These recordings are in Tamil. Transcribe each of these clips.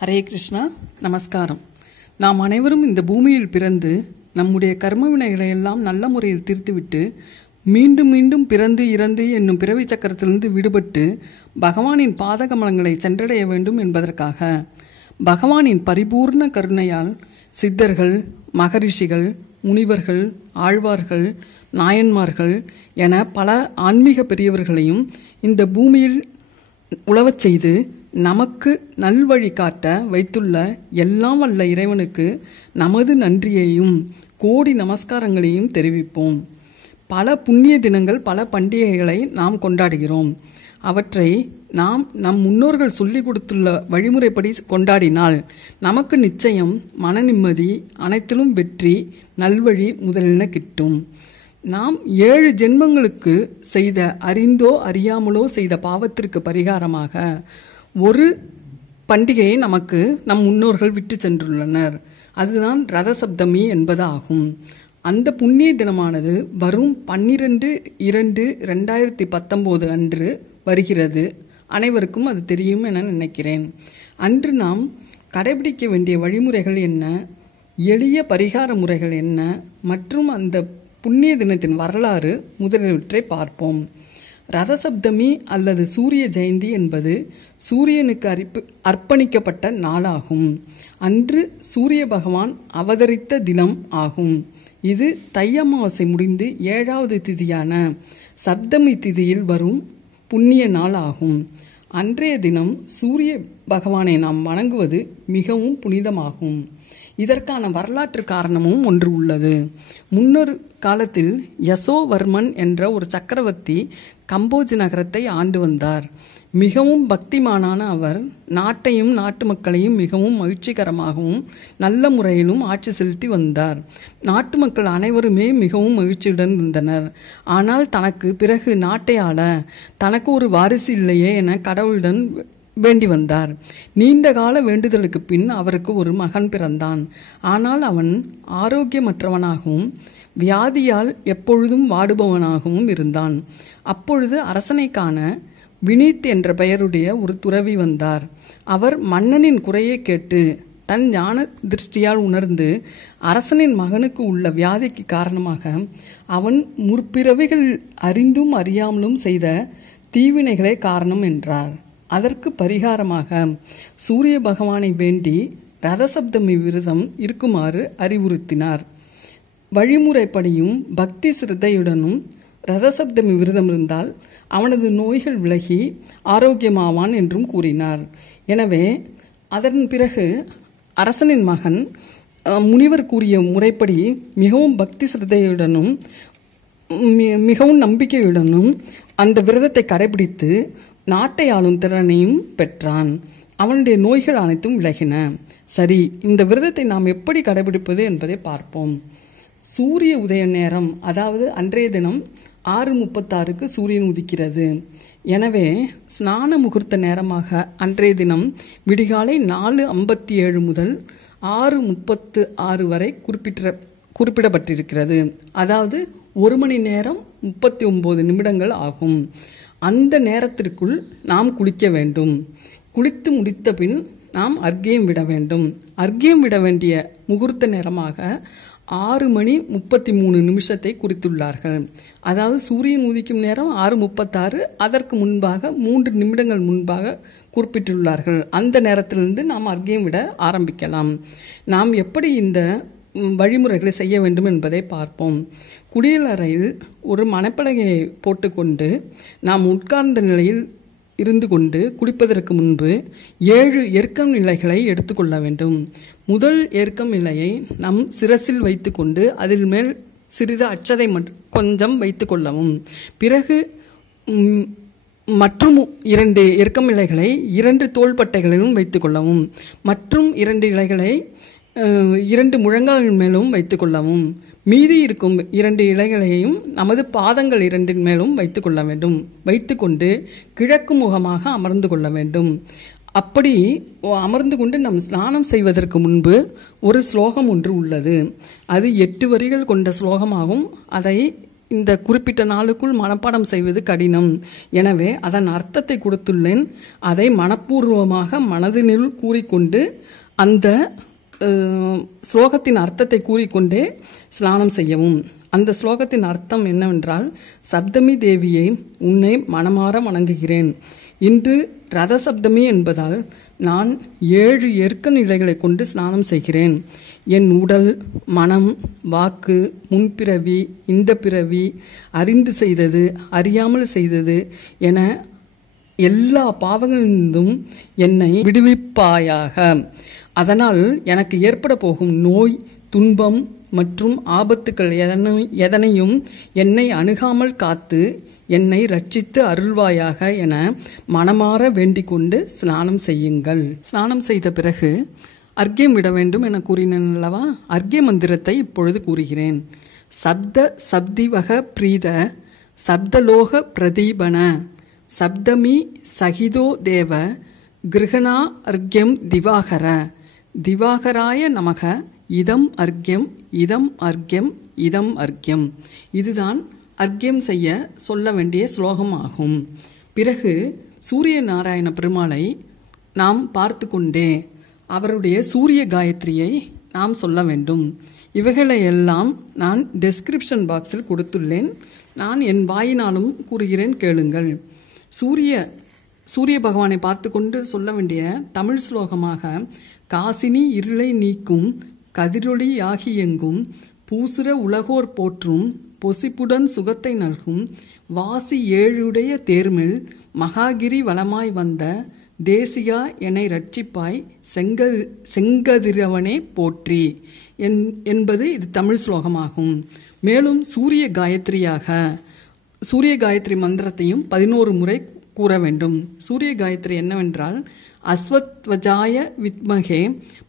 ஹரே கிருஷ்ணா நமஸ்காரம். நாம் அனைவரும் இந்த பூமியில் பிறந்து நம்முடைய கர்ம வினைகளை எல்லாம் நல்ல முறையில் தீர்த்துவிட்டு மீண்டும் மீண்டும் பிறந்து இறந்து என்னும் பிறவி சக்கரத்திலிருந்து விடுபட்டு பகவானின் பாதகமலங்களை சென்றடைய வேண்டும் என்பதற்காக பகவானின் பரிபூர்ண கருணையால் சித்தர்கள் மகரிஷிகள் முனிவர்கள் ஆழ்வார்கள் நாயன்மார்கள் என பல ஆன்மீக பெரியவர்களையும் இந்த பூமியில் உழவச் செய்து நமக்கு நல்வழி காட்ட வைத்துள்ள எல்லாம் வல்ல இறைவனுக்கு நமது நன்றியையும் கோடி நமஸ்காரங்களையும் தெரிவிப்போம். பல புண்ணிய தினங்கள் பல பண்டிகைகளை நாம் கொண்டாடுகிறோம். அவற்றை நாம் நம் முன்னோர்கள் சொல்லிக் கொடுத்துள்ள வழிமுறைப்படி கொண்டாடினால் நமக்கு நிச்சயம் மன நிம்மதி அனைத்திலும் வெற்றி நல்வழி முதலின கிட்டும். நாம் ஏழு ஜென்மங்களுக்கு செய்த அறிந்தோ அறியாமலோ செய்த பாவத்திற்கு பரிகாரமாக ஒரு பண்டிகையை நமக்கு நம் முன்னோர்கள் விட்டு சென்றுள்ளனர். அதுதான் ரத சப்தமி என்பது ஆகும் அந்த புண்ணிய தினமானது வரும் பன்னிரண்டு இரண்டு ரெண்டாயிரத்தி பத்தொம்போது அன்று வருகிறது. அனைவருக்கும் அது தெரியும் என நினைக்கிறேன். அன்று நாம் கடைபிடிக்க வேண்டிய வழிமுறைகள் என்ன? எளிய பரிகார முறைகள் என்ன? மற்றும் அந்த புண்ணிய தினத்தின் வரலாறு முதலியவற்றை பார்ப்போம். ரதசப்தமி அல்லது சூரிய ஜெயந்தி என்பது சூரியனுக்கு அரிப்பு அர்ப்பணிக்கப்பட்ட நாளாகும். அன்று சூரிய பகவான் அவதரித்த தினம் ஆகும். இது தை அமாவாசை முடிந்து ஏழாவது திதியான சப்தமி திதியில் வரும் புண்ணிய நாள் ஆகும் அன்றைய தினம் சூரிய பகவானை நாம் வணங்குவது மிகவும் புனிதமாகும். இதற்கான வரலாற்று காரணமும் ஒன்று உள்ளது. முன்னொரு காலத்தில் யசோவர்மன் என்ற ஒரு சக்கரவர்த்தி கம்போஜ் நகரத்தை ஆண்டு வந்தார். மிகவும் பக்திமானான அவர் நாட்டையும் நாட்டு மக்களையும் மிகவும் மகிழ்ச்சிகரமாகவும் நல்ல முறையிலும் ஆட்சி செலுத்தி வந்தார். நாட்டு மக்கள் அனைவருமே மிகவும் மகிழ்ச்சியுடன் இருந்தனர். ஆனால் தனக்கு பிறகு நாட்டை ஆள தனக்கு ஒரு வாரிசு இல்லையே என கடவுளுடன் வேண்டி வந்தார். நீண்ட கால வேண்டுதலுக்கு பின் அவருக்கு ஒரு மகன் பிறந்தான். ஆனால் அவன் ஆரோக்கியமற்றவனாகவும் வியாதியால் எப்பொழுதும் வாடுபவனாகவும் இருந்தான். அப்பொழுது அரசனை காண வினீத் என்ற பெயருடைய ஒரு துறவி வந்தார். அவர் மன்னனின் குறையை கேட்டு தன் ஞான திருஷ்டியால் உணர்ந்து அரசனின் மகனுக்கு உள்ள வியாதிக்கு காரணமாக அவன் முற்பிறவிகள் அறிந்தும் அறியாமலும் செய்த தீவினைகளே காரணம் என்றார். அதற்கு பரிகாரமாக சூரிய பகவானை வேண்டி ரதசப்தமி விரதம் இருக்குமாறு அறிவுறுத்தினார். வழிமுறைப்படியும் பக்தி சிரத்தையுடனும் ரதசப்தமி விரதம் இருந்தால் அவனது நோய்கள் விலகி ஆரோக்கியமாவான் என்றும் கூறினார். எனவே அதன் பிறகு அரசனின் மகன் முனிவர் கூறிய முறைப்படி மிகவும் பக்தி சிரத்தையுடனும் மிகவும் நம்பிக்கையுடனும் அந்த விரதத்தை கடைபிடித்து நாட்டை ஆளும் திறனையும் பெற்றான். அவனுடைய நோய்கள் அனைத்தும் விலகின. சரி இந்த விரதத்தை நாம் எப்படி கடைபிடிப்பது என்பதை பார்ப்போம். சூரிய உதய நேரம் அதாவது அன்றைய தினம் ஆறு முப்பத்தாறுக்கு சூரியன் உதிக்கிறது. எனவே ஸ்நான முகூர்த்த நேரமாக அன்றைய தினம் விடிகாலை நாலு ஐம்பத்தி ஏழு முதல் ஆறு முப்பத்து ஆறு வரை குறிப்பிட்ட குறிப்பிடப்பட்டிருக்கிறது. அதாவது ஒரு மணி நேரம் முப்பத்தி ஒம்பது நிமிடங்கள் ஆகும். அந்த நேரத்திற்குள் நாம் குளிக்க வேண்டும். குளித்து முடித்த பின் நாம் அர்க்கியம் விட வேண்டும். அர்க்கியம் விட வேண்டிய முகூர்த்த நேரமாக ஆறு மணி முப்பத்தி மூணு நிமிஷத்தை குறித்துள்ளார்கள். அதாவது சூரியன் உதிக்கும் நேரம் ஆறு முப்பத்தாறு அதற்கு முன்பாக மூன்று நிமிடங்கள் முன்பாக குறிப்பிட்டுள்ளார்கள். அந்த நேரத்திலிருந்து நாம் அர்க்கியம் விட ஆரம்பிக்கலாம். நாம் எப்படி இந்த வழிமுறைகளை செய்ய வேண்டும் என்பதை பார்ப்போம். குடியலறையில் ஒரு மணப்பலகையை போட்டுக்கொண்டு நாம் உட்கார்ந்த நிலையில் இருந்து கொண்டு குடிப்பதற்கு முன்பு ஏழு எருக்கம் நிலைகளை எடுத்துக்கொள்ள வேண்டும். முதல் ஏற்கம் நிலையை நம் சிரசில் வைத்துக்கொண்டு அதில் மேல் சிறிது அச்சதை கொஞ்சம் வைத்து கொள்ளவும். பிறகு மற்றும் இரண்டு எருக்கம் இலைகளை இரண்டு தோள்பட்டைகளிலும் வைத்துக்கொள்ளவும் மற்றும் இரண்டு இலைகளை இரண்டு முழங்காலின் மேலும் வைத்துக்கொள்ளவும் மீதி இருக்கும் இரண்டு இலைகளையும் நமது பாதங்கள் இரண்டின் மேலும் வைத்துக்கொள்ள வேண்டும். வைத்துக்கொண்டு கிழக்கு முகமாக அமர்ந்து கொள்ள வேண்டும். அப்படி அமர்ந்து கொண்டு நம் ஸ்நானம் செய்வதற்கு முன்பு ஒரு ஸ்லோகம் ஒன்று உள்ளது. அது எட்டு வரிகள் கொண்ட ஸ்லோகமாகும். அதை இந்த குறிப்பிட்ட நாளுக்குள் மனப்பாடம் செய்வது கடினம். எனவே அதன் அர்த்தத்தை கொடுத்துள்ளேன். அதை மனப்பூர்வமாக மனதினுள் கூறிக்கொண்டு அந்த ஸ்லோகத்தின் அர்த்தத்தை கூறிக்கொண்டே ஸ்நானம் செய்யவும். அந்த ஸ்லோகத்தின் அர்த்தம் என்னவென்றால் சப்தமி தேவியை உன்னை மனமாற வணங்குகிறேன். இன்று ரத சப்தமி என்பதால் நான் ஏழு ஏற்க நிலைகளை கொண்டு ஸ்நானம் செய்கிறேன். என் உடல் மனம் வாக்கு முன்பிறவி இந்த பிறவி அறிந்து செய்தது அறியாமல் செய்தது என எல்லா பாவங்களிலிருந்தும் என்னை விடுவிப்பாயாக. அதனால் எனக்கு ஏற்பட போகும் நோய் துன்பம் மற்றும் ஆபத்துக்கள் எதனை எதனையும் என்னை அணுகாமல் காத்து என்னை ரட்சித்து அருள்வாயாக என மனமாற வேண்டிக் கொண்டு ஸ்நானம் செய்யுங்கள். ஸ்நானம் செய்த பிறகு அர்க்கியம் விட வேண்டும் என கூறினேன் அல்லவா? அர்க்கிய மந்திரத்தை இப்பொழுது கூறுகிறேன். சப்த சப்திவக பிரீத சப்தலோக பிரதீபன சப்தமி சகிதோ தேவ கிருகணா அர்க்கியம் திவாகர. திவாகராய நமக இதம் அர்க்கியம் இதம் அர்க்கியம் இதம் அர்க்கியம் இதுதான் அர்க்கியம் செய்ய சொல்ல வேண்டிய ஸ்லோகம் ஆகும். பிறகு சூரிய நாராயண பெருமாளை நாம் பார்த்து கொண்டே அவருடைய சூரிய காயத்ரியை நாம் சொல்ல வேண்டும். இவைகளை எல்லாம் நான் டெஸ்கிரிப்ஷன் பாக்ஸில் கொடுத்துள்ளேன். நான் என் வாயினாலும் கூறுகிறேன் கேளுங்கள். சூரிய சூரிய பகவானை பார்த்து கொண்டு சொல்ல வேண்டிய தமிழ் ஸ்லோகமாக காசினி இருளை நீக்கும் கதிரொளி எங்கும் பூசுர உலகோர் போற்றும் பொசிப்புடன் சுகத்தை நல்கும் வாசி ஏழுடைய தேர்மில் மகாகிரி வளமாய் வந்த தேசியா என்னை ரட்சிப்பாய் செங்க செங்கதிரவனே போற்றி என் என்பது இது தமிழ் ஸ்லோகமாகும். மேலும் சூரிய காயத்ரியாக சூரிய காயத்ரி மந்திரத்தையும் பதினோரு முறை கூற வேண்டும். சூரிய காயத்ரி என்னவென்றால் அஸ்வத்வஜாய வித்மகே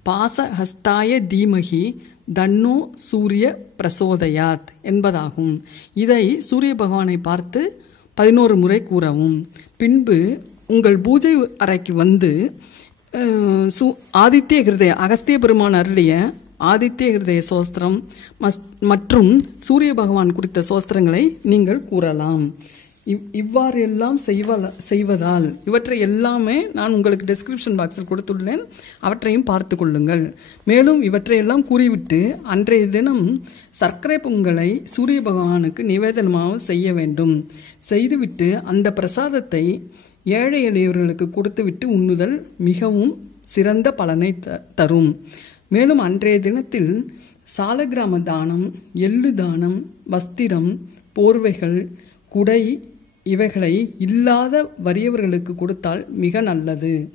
பாசஹஸ்தாய தீமகி தன்னோ சூரிய பிரசோதயாத் என்பதாகும். இதை சூரிய பகவானை பார்த்து பதினோரு முறை கூறவும். பின்பு உங்கள் பூஜை அறைக்கு வந்து சு ஆதித்ய ஹிருதய அகஸ்திய பெருமான் அருளிய ஆதித்ய ஹிருதய சோஸ்திரம் மஸ்- மற்றும் சூரிய பகவான் குறித்த சோஸ்திரங்களை நீங்கள் கூறலாம். இவ் இவ்வாறு எல்லாம் செய்வல செய்வதால் இவற்றை எல்லாமே நான் உங்களுக்கு டெஸ்கிரிப்ஷன் பாக்ஸில் கொடுத்துள்ளேன். அவற்றையும் பார்த்து கொள்ளுங்கள். மேலும் இவற்றையெல்லாம் கூறிவிட்டு அன்றைய தினம் சர்க்கரை பொங்கலை சூரிய பகவானுக்கு நிவேதனமாக செய்ய வேண்டும். செய்துவிட்டு அந்த பிரசாதத்தை ஏழை எளியவர்களுக்கு கொடுத்துவிட்டு உண்ணுதல் மிகவும் சிறந்த பலனை த- தரும். மேலும் அன்றைய தினத்தில் சாலகிராம தானம் எள்ளு தானம் வஸ்திரம் போர்வைகள் குடை இவைகளை இல்லாத வறியவர்களுக்கு கொடுத்தால் மிக நல்லது.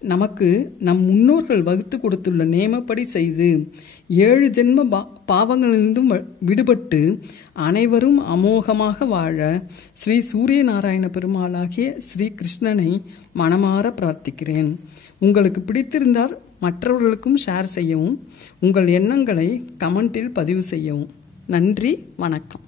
நமக்கு நம் முன்னோர்கள் வகுத்து கொடுத்துள்ள நேமப்படி செய்து ஏழு ஜென்ம பா பாவங்களிலிருந்தும் வ- விடுபட்டு அனைவரும் அமோகமாக வாழ ஸ்ரீ சூரிய நாராயண பெருமாளாகிய ஸ்ரீ கிருஷ்ணனை மனமாற பிரார்த்திக்கிறேன். உங்களுக்கு பிடித்திருந்தால் மற்றவர்களுக்கும் ஷேர் செய்யவும் உங்கள் எண்ணங்களை கமெண்டில் பதிவு செய்யவும். நன்றி வணக்கம்.